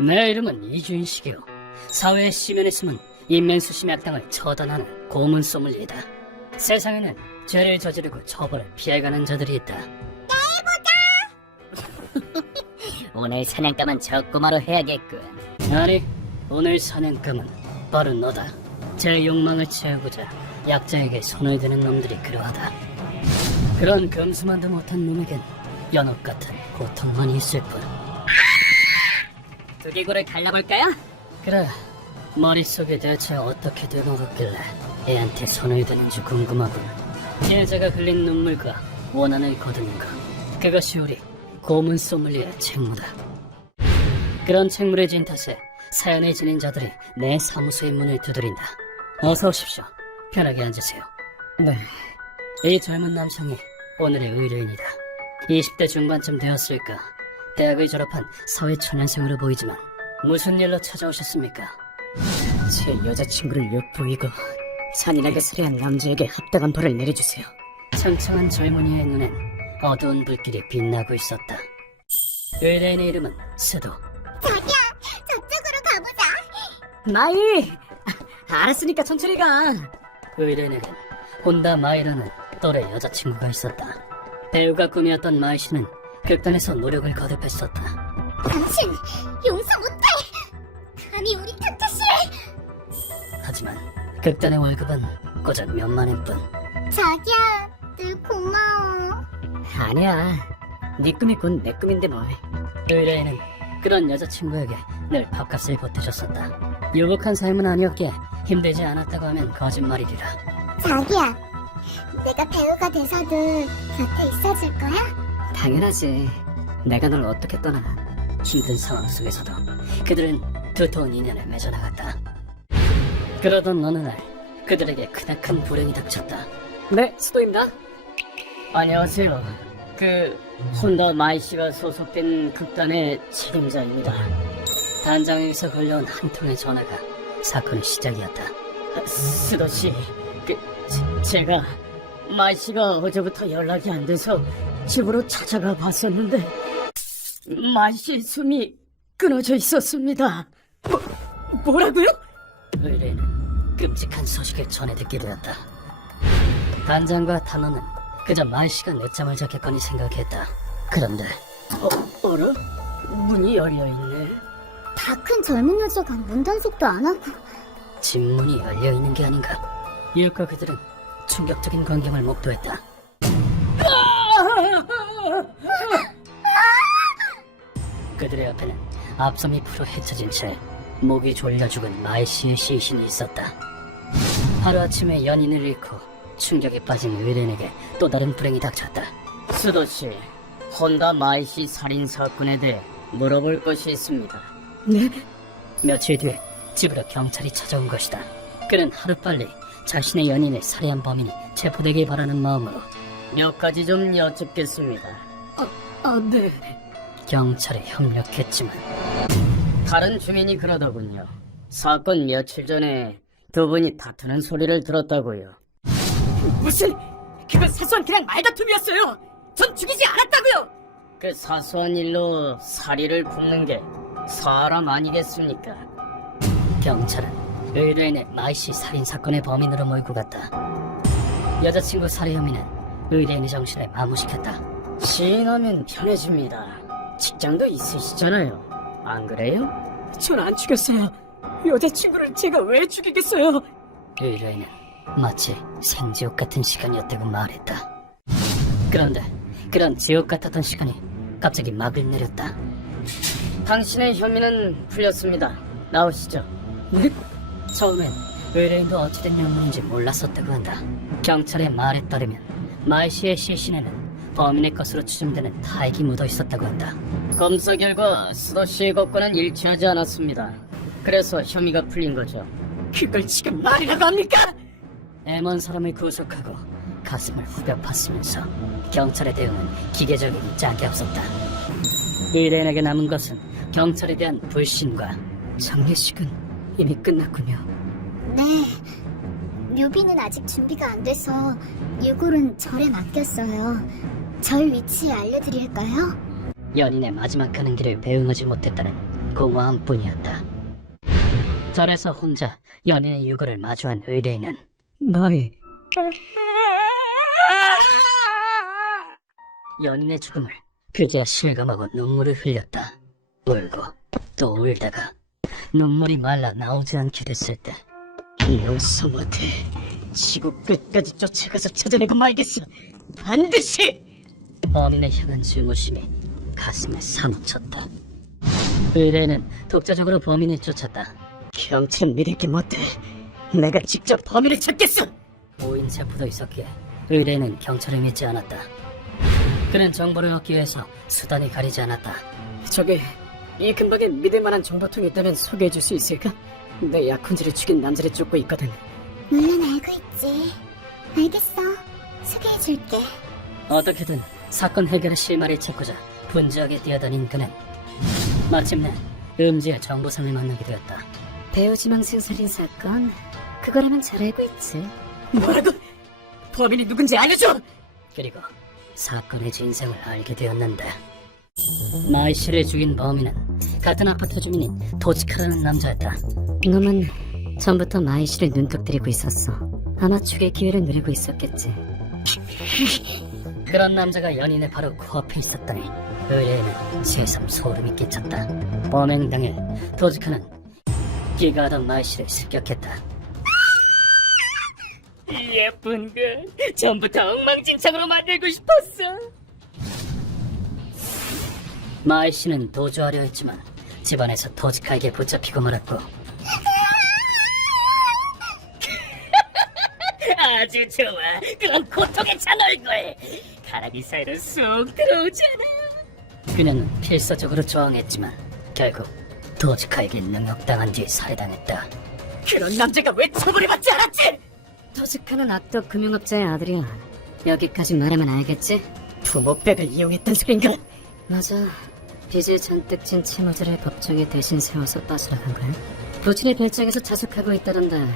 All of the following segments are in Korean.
내 이름은 이주인식이요. 사회의 시면에 숨은 인면수심의 악당을 처단하는 고문 소믈리에다. 세상에는 죄를 저지르고 처벌을 피해가는 자들이 있다. 오늘 사냥감은 저 꼬마로 해야겠군. 아니, 오늘 사냥감은 바로 너다. 제 욕망을 채우고자 약자에게 손을 드는 놈들이 그러하다. 그런 금수만도 못한 놈에겐 연옥 같은 고통만이 있을 뿐. 두개골을 갈라볼까요? 그래, 머릿속에 대체 어떻게 되먹었길래 애한테 손을 드는지 궁금하군. 피해자가 흘린 눈물과 원한을 거두는 것, 그것이 우리 고문 소믈리의 책무다. 그런 책무를 진 탓에 사연을 지닌 자들이 내 사무소의 문을 두드린다. 어서 오십시오. 편하게 앉으세요. 네. 이 젊은 남성이 오늘의 의뢰인이다. 20대 중반쯤 되었을까. 대학을 졸업한 사회초년생으로 보이지만 무슨 일로 찾아오셨습니까? 제 여자친구를 엿보이고 잔인하게 살해한 남자에게 합당한 벌을 내려주세요. 청청한 젊은이의 눈엔 어두운 불길이 빛나고 있었다. 의뢰인의 이름은 스도. 자기야, 저쪽으로 가보자. 마이! 알았으니까 천천히 가. 의뢰인에겐 혼다 마이라는 또래 여자친구가 있었다. 배우가 꿈이었던 마이 씨는 극단에서 노력을 거듭했었다. 당신 용서 못해. 감히 우리 타타씨를. 하지만 극단의 월급은 고작 몇만 원뿐. 자기야, 늘 고마워. 아니야. 네 꿈이 곧 내 꿈인데 뭘. 의뢰인은 그런 여자친구에게 늘 밥값을 보태줬었다. 유복한 삶은 아니었기에 힘들지 않았다고 하면 거짓말이리라. 자기야, 내가 배우가 돼서도 곁에 있어줄 거야? 당연하지. 내가 널 어떻게 떠나. 힘든 상황 속에서도 그들은 두터운 인연을 맺어나갔다. 그러던 어느 날 그들에게 크나큰 불행이 닥쳤다. 네, 수도입니다. 안녕하세요. 혼다 마이 씨가 소속된 극단의 책임자입니다. 단장에서 걸려온 한 통의 전화가 사건의 시작이었다. 스도 씨, 제가 마이 씨가 어제부터 연락이 안 돼서 집으로 찾아가 봤었는데 마이 씨의 숨이 끊어져 있었습니다. 뭐라고요? 의뢰인은 끔찍한 소식을 전해 듣게 되었다. 단장과 단원은 그저 마이 씨가 늦잠을 잤겠거니 생각했다. 그런데 어라? 문이 열려있네. 다 큰 젊은 여자가 문 단속도 안 하고. 집문이 열려있는 게 아닌가. 이웃과 그들은 충격적인 광경을 목도했다. 그들의 앞에는 앞섬이 풀어 헤쳐진 채 목이 졸려 죽은 마이 씨의 시신이 있었다. 하루아침에 연인을 잃고 충격에 빠진 의뢰인에게 또 다른 불행이 닥쳤다. 수도 씨, 혼다 마이 씨 살인 사건에 대해 물어볼 것이 있습니다. 네? 며칠 뒤에 집으로 경찰이 찾아온 것이다. 그는 하루빨리 자신의 연인을 살해한 범인이 체포되길 바라는 마음으로 몇 가지 좀 여쭙겠습니다. 네. 경찰에 협력했지만 다른 주민이 그러더군요. 사건 며칠 전에 두 분이 다투는 소리를 들었다고요. 무슨 그건 사소한 그냥 말다툼이었어요. 전 죽이지 않았다고요. 그 사소한 일로 사리를 붓는 게 사람 아니겠습니까? 경찰은 의뢰인의 마이씨 살인사건의 범인으로 몰고 갔다. 여자친구 살해 혐의는 의뢰인의 정신을 마무시켰다. 시인하면 편해집니다. 직장도 있으시잖아요. 안 그래요? 전 안 죽였어요. 여자친구를 제가 왜 죽이겠어요? 의뢰인은 마치 생지옥 같은 시간이었다고 말했다. 그런데 그런 지옥 같았던 시간이 갑자기 막을 내렸다. 당신의 혐의는 풀렸습니다. 나오시죠. 네? 처음엔 의뢰인도 어찌된 영문인지 몰랐었다고 한다. 경찰의 말에 따르면 마이 씨의 시신에는 범인의 것으로 추정되는 타액이 묻어 있었다고 한다. 검사 결과 스도 씨의 것과는 일치하지 않았습니다. 그래서 혐의가 풀린 거죠. 그걸 지금 말이라고 합니까? 애먼 사람을 구속하고 가슴을 후벼 팠으면서 경찰의 대응은 기계적이기 짝이 없었다. 의뢰인에게 남은 것은 경찰에 대한 불신과 장례식은 이미 끝났군요. 네. 묘비는 아직 준비가 안 돼서 유골은 절에 맡겼어요. 절 위치 알려드릴까요? 연인의 마지막 가는 길을 배웅하지 못했다는 공허함뿐이었다. 절에서 혼자 연인의 유고를 마주한 의뢰인은 마이, 연인의 죽음을 그제야 실감하고 눈물을 흘렸다. 울고 또 울다가 눈물이 말라 나오지 않게 됐을 때 용서못해. 지구 끝까지 쫓아가서 찾아내고 말겠어. 반드시! 범인을 향한 증오심이 가슴에 사무쳤다. 의뢰인은 독자적으로 범인을 쫓았다. 경찰은 믿을게 못해. 내가 직접 범인을 찾겠어. 5인 체포도 있었기에 의뢰인은 경찰을 믿지 않았다. 그는 정보를 얻기 위해서 수단이 가리지 않았다. 저기, 이 근방에 믿을 만한 정보통이 있다면 소개해줄 수 있을까? 내 약혼자를 죽인 남자를 쫓고 있거든. 물론 알고 있지. 알겠어. 소개해줄게. 어떻게든 사건 해결의 실마리를 찾고자 분주하게 뛰어다닌 그는 마침내 음지의 정보상을 만나게 되었다. 배우 지망생 살인 사건? 그거라면 잘 알고 있지. 뭐라고? 범인이 누군지 알려줘! 그리고 사건의 진상을 알게 되었는데 마이 씨를 죽인 범인은 같은 아파트 주민인 도지카라는 남자였다. 놈은 전부터 마이 씨를 눈독 들이고 있었어. 아마 죽일 기회를 누리고 있었겠지. 그런 남자가 연인의 바로 코앞에 있었더니 의뢰인은 새삼 소름이 끼쳤다. 범행 당일 도지카는 기가하던 마이 씨를 습격했다. 예쁜 걸 전부터 엉망진창으로 만들고 싶었어. 마이 씨는 도주하려 했지만 집안에서 도지카에게 붙잡히고 말았고 아주 좋아. 그건 고통의 찬 얼굴. 가락이 사이로 쑥 들어오지 않아. 그녀는 필사적으로 저항했지만 결국 도지카에게 능욕당한 뒤 살해당했다. 그런 남자가 왜 처벌해받지 않았지? 토스카는 악덕 금융업자의 아들이야. 여기까지 말하면 알겠지? 부모백을 이용했단 소린가? 맞아. 빚을 잔뜩 진 채무자를 법정에 대신 세워서 빠져나간 거야. 부친의 별장에서 자숙하고 있다던데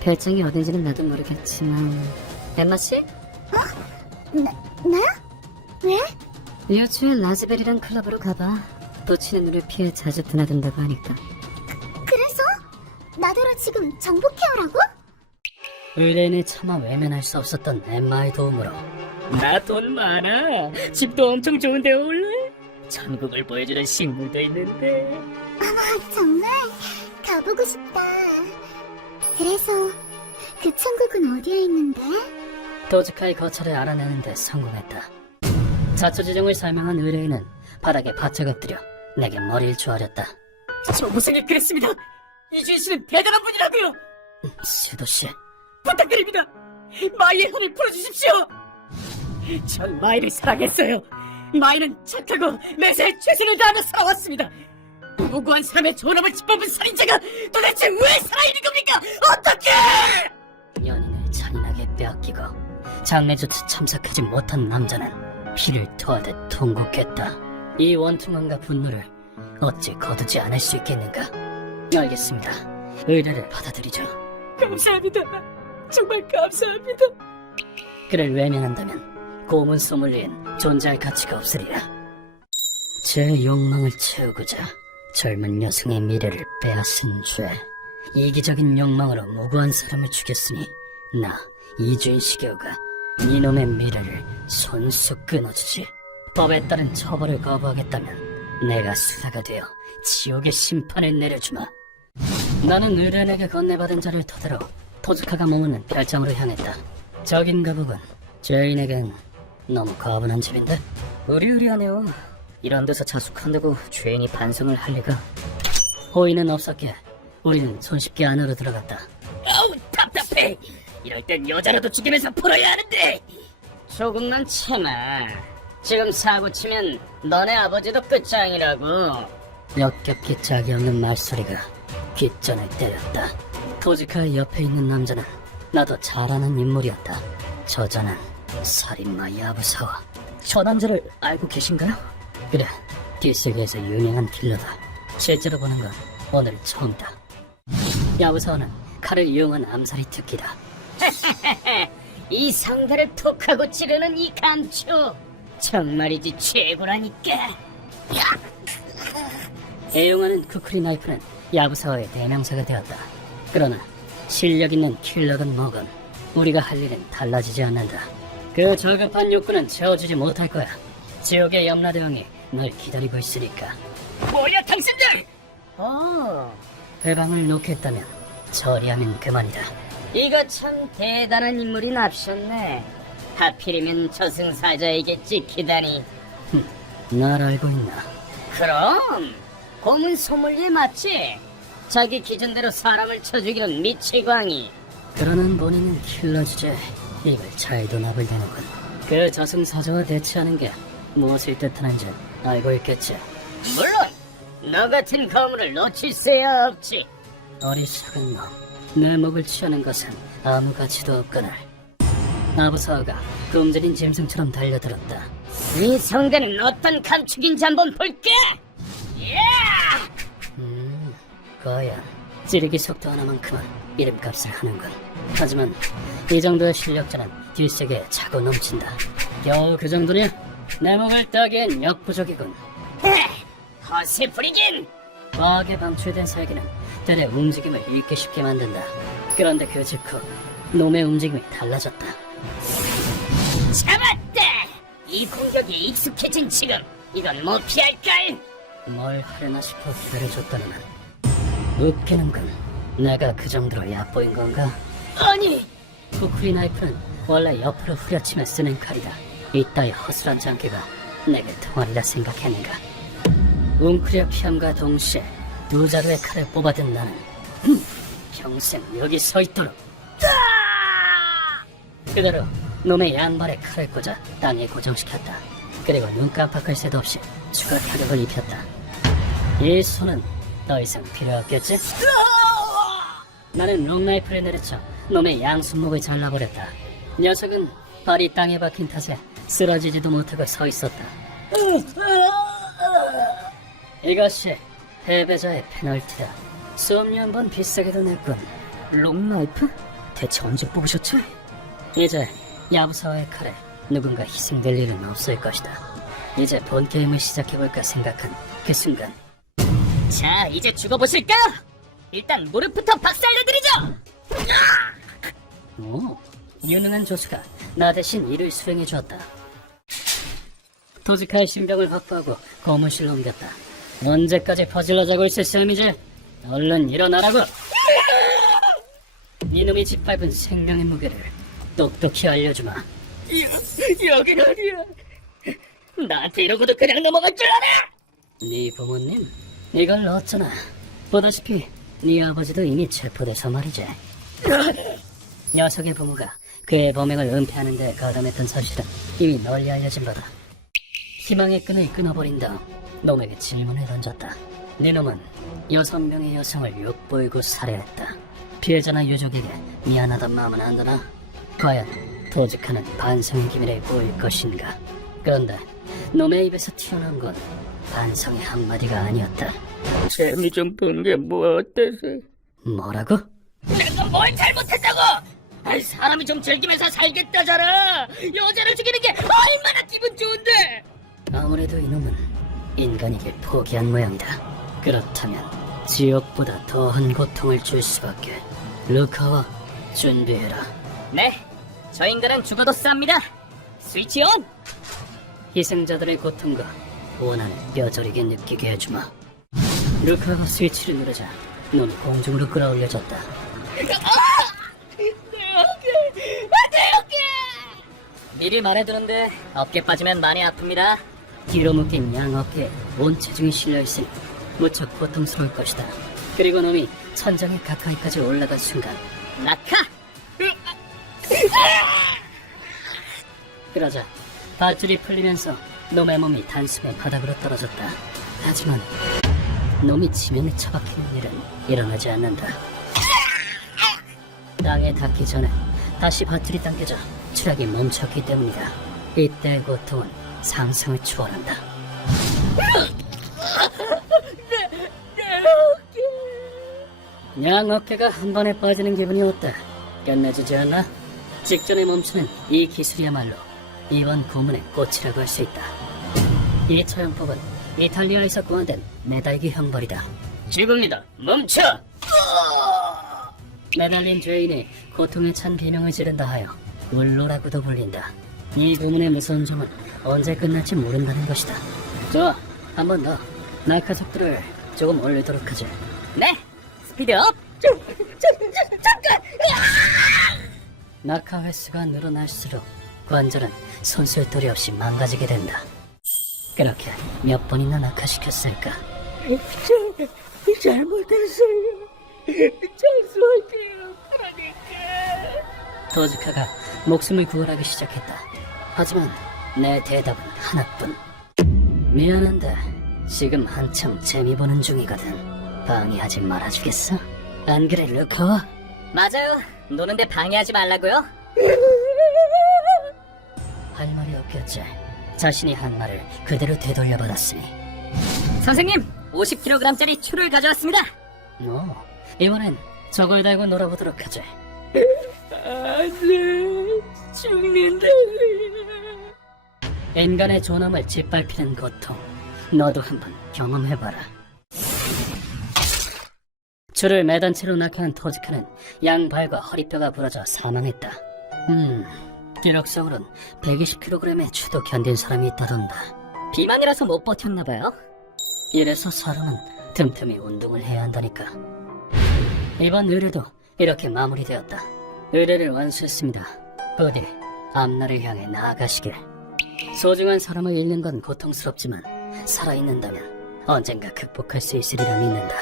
별장이 어딘지는 나도 모르겠지만 엠마 씨? 나야? 왜? 요즘에 라즈베리란 클럽으로 가봐. 부친의 눈을 피해 자주 드나든다고 하니까. 그래서? 나더러 지금 정보 케어라고? 의뢰인을 차마 외면할 수 없었던 엠마의 도움으로 나 돈 많아. 집도 엄청 좋은데 올래? 천국을 보여주는 식물도 있는데. 어머, 정말 가보고 싶다. 그래서 그 천국은 어디에 있는데? 도즈카의 거처를 알아내는 데 성공했다. 자초지종을 설명한 의뢰인은 바닥에 바짝 엎드려 내게 머리를 조아렸다. 조무생이 그랬습니다. 이주인 씨는 대단한 분이라고요. 시도씨, 부탁드립니다. 마이의 혼을 풀어주십시오. 전 마이를 사랑했어요. 마이는 착하고 매사에 최선을 다하며 살아왔습니다. 무고한 사람의 존엄을 짓밟은 살인자가 도대체 왜 살아있는 겁니까? 어떻게? 연인을 잔인하게 빼앗기고 장례조차 참석하지 못한 남자는 피를 토하듯 통곡했다. 이 원통함과 분노를 어찌 거두지 않을 수 있겠는가? 알겠습니다. 의뢰를 받아들이죠. 감사합니다. 정말 감사합니다. 그를 외면한다면 고문 소믈리엔 존재할 가치가 없으리라. 제 욕망을 채우고자 젊은 여성의 미래를 빼앗은 죄. 이기적인 욕망으로 무고한 사람을 죽였으니 나 이주인 시계호가 이놈의 미래를 손수 끊어주지. 법에 따른 처벌을 거부하겠다면 내가 수사가 되어 지옥의 심판을 내려주마. 나는 의뢰인에게 건네받은 자를 토대로 토즈카가 머무는 별장으로 향했다. 적인가 보군. 죄인에겐 너무 과분한 집인데? 의리의리하네요. 이런 데서 자숙한다고 죄인이 반성을 할 리가. 호의는 없었기에 우리는 손쉽게 안으로 들어갔다. 아우 답답해. 이럴 땐 여자라도 죽이면서 풀어야 하는데. 조금만 참아. 지금 사고 치면 너네 아버지도 끝장이라고. 역겹게 짝이 없는 말소리가 귓전을 때렸다. 도지카의 옆에 있는 남자는 나도 잘 아는 인물이었다. 저자는 살인마 야부사와. 저 남자를 알고 계신가요? 그래, 길세계에서 유명한 킬러다. 실제로 보는 건 오늘 처음이다. 야부사와는 칼을 이용한 암살이 특기다. 이 상대를 톡하고 찌르는 이 감초 정말이지 최고라니까. 애용하는 쿠크리 나이프는 야부사와의 대명사가 되었다. 그러나 실력 있는 킬러건 뭐건 우리가 할 일은 달라지지 않는다. 그 저급한 욕구는 채워주지 못할 거야. 지옥의 염라대왕이 널 기다리고 있으니까. 뭐야 당신들! 배방을 놓겠다면 처리하면 그만이다. 이거 참 대단한 인물이 납셨네. 하필이면 저승사자에게 찍히다니. 날 알고 있나? 그럼 고문 소믈리에 맞지? 자기 기준대로 사람을 쳐 죽이는 미치광이. 그러는 본인은 킬러 주제 이걸 잘도 납을 대는군. 그 저승사자와 대치하는 게 무엇을 뜻하는지 알고 있겠지. 물론 너 같은 거물을 놓칠 수야 없지. 어리석은 놈, 내 목을 취하는 것은 아무 가치도 없거늘. 아부사와가 굶주린 짐승처럼 달려들었다. 이 성대는 어떤 감축인지 한번 볼게. 과연 찌르기 속도 하나만큼은 이름값을 하는군. 하지만 이 정도의 실력자는 뒷세계에 차고 넘친다. 겨우 그 정도냐? 내 목을 따기엔 역부족이군. 허세 부리긴. 과하게 방출된 살기는 때려 움직임을 잃기 쉽게 만든다. 그런데 그 직후 놈의 움직임이 달라졌다. 잡았다. 이 공격에 익숙해진 지금 이건 못 피할걸. 뭘 하려나 싶어 기다려줬더니만 웃기는군. 내가 그 정도로 얕보인 건가? 아니, 쿠크리 나이프는 원래 옆으로 후려치며 쓰는 칼이다. 이따위 허술한 장기가 내게 통하리라 생각했는가? 웅크려 피함과 동시에 두 자루의 칼을 뽑아든 나는 평생 여기 서 있도록 그대로 놈의 양발에 칼을 꽂아 땅에 고정시켰다. 그리고 눈 깜빡할 새도 없이 추가 타격을 입혔다. 이 손은 더 이상 필요 없겠지? 나는 롱나이프를 내려쳐 놈의 양손목을 잘라버렸다. 녀석은 발이 땅에 박힌 탓에 쓰러지지도 못하고 서 있었다. 이것이 패배자의 페널티다. 수업료 한 번 비싸게도 냈군. 롱나이프? 대체 언제 뽑으셨지? 이제 야부사와의 칼에 누군가 희생될 일은 없을 것이다. 이제 본 게임을 시작해볼까 생각한 그 순간 자 이제 죽어보실까? 일단 무릎부터 박살내드리죠. 오, 유능한 조수가 나 대신 일을 수행해 주었다. 도지카의 신병을 확보하고 고문실로 옮겼다. 언제까지 퍼질러 자고 있을 셈이지? 얼른 일어나라고! 이놈이 짓밟은 생명의 무게를 똑똑히 알려주마. 여긴 어디야? 나한테 이러고도 그냥 넘어갈 줄 알아? 네 부모님? 이걸 어쩌나. 보다시피 네 아버지도 이미 체포돼서 말이지. 녀석의 부모가 그의 범행을 은폐하는 데 가담했던 사실은 이미 널리 알려진 바다. 희망의 끈을 끊어버린 다음 놈에게 질문을 던졌다. 네 놈은 6명의 여성을 욕보이고 살해했다. 피해자나 유족에게 미안하단 마음은 안 드나? 과연 도직하는 반성의 기밀을 보일 것인가? 그런데 놈의 입에서 튀어나온 건 반성의 한마디가 아니었다. 재미 좀 본 게 뭐 어때서? 뭐라고? 내가 뭘 잘못했다고? 아이, 사람이 좀 즐기면서 살겠다잖아. 여자를 죽이는 게 얼마나 기분 좋은데. 아무래도 이놈은 인간이길 포기한 모양이다. 그렇다면 지옥보다 더한 고통을 줄 수밖에. 루카와 준비해라. 네, 저 인간은 죽어도 쌉니다. 스위치 온! 희생자들의 고통과 원한을 뼈저리게 느끼게 해주마. 루카가 스위치를 누르자 놈이 공중으로 끌어올려졌다. 내 어깨! 미리 말해두는데 어깨 빠지면 많이 아픕니다. 뒤로 묶인 양 어깨에 온 체중이 실려있으니 무척 고통스러울 것이다. 그리고 놈이 천장에 가까이까지 올라간 순간 낙하! 그러자 밧줄이 풀리면서 놈의 몸이 단숨에 바닥으로 떨어졌다. 하지만 놈이 지면에 처박히는 일은 일어나지 않는다. 땅에 닿기 전에 다시 밧줄이 당겨져 추락이 멈췄기 때문이다. 이때의 고통은 상상을 초월한다. 양 어깨가 한 번에 빠지는 기분이 어때? 끝내주지 않나? 직전에 멈추는 이 기술이야말로 이번 고문의 꽃이라고 할 수 있다. 이 처형법은 이탈리아에서 구한된 메달기 형벌이다. 지금이다. 멈춰! 매달린 죄인이 고통에 찬 비명을 지른다 하여 울로라고도 불린다. 이 고문의 무서운 점은 언제 끝날지 모른다는 것이다. 좋아, 한 번 더. 낙하속도를 조금 올리도록 하지. 네, 스피드업. 잠깐! 낙하 횟수가 늘어날수록 관절은 손쓸도리 없이 망가지게 된다. 그렇게 몇 번이나 낙하시켰을까? 잘못했어요. 죄송해요. 그러니까. 도즈카가 목숨을 구원하기 시작했다. 하지만 내 대답은 하나뿐. 미안한데 지금 한참 재미 보는 중이거든. 방해하지 말아주겠어? 안 그래, 루카와? 맞아요. 노는데 방해하지 말라고요. 할 말이 없겠지. 자신이 한 말을 그대로 되돌려받았으니. 선생님, 50kg짜리 추를 가져왔습니다. 이번엔 저걸 달고 놀아보도록 하지. 안돼, 죽는다. 인간의 존엄을 짓밟히는 고통, 너도 한번 경험해봐라. 줄을 매단 채로 낙하한 토지카는 양발과 허리뼈가 부러져 사망했다. 기록상으론 120kg의 추도 견딘 사람이 있다던다. 비만이라서 못 버텼나봐요. 이래서 사람은 틈틈이 운동을 해야 한다니까. 이번 의뢰도 이렇게 마무리되었다. 의뢰를 완수했습니다. 부디 앞날을 향해 나아가시길. 소중한 사람을 잃는 건 고통스럽지만 살아있는다면 언젠가 극복할 수 있으리라 믿는다.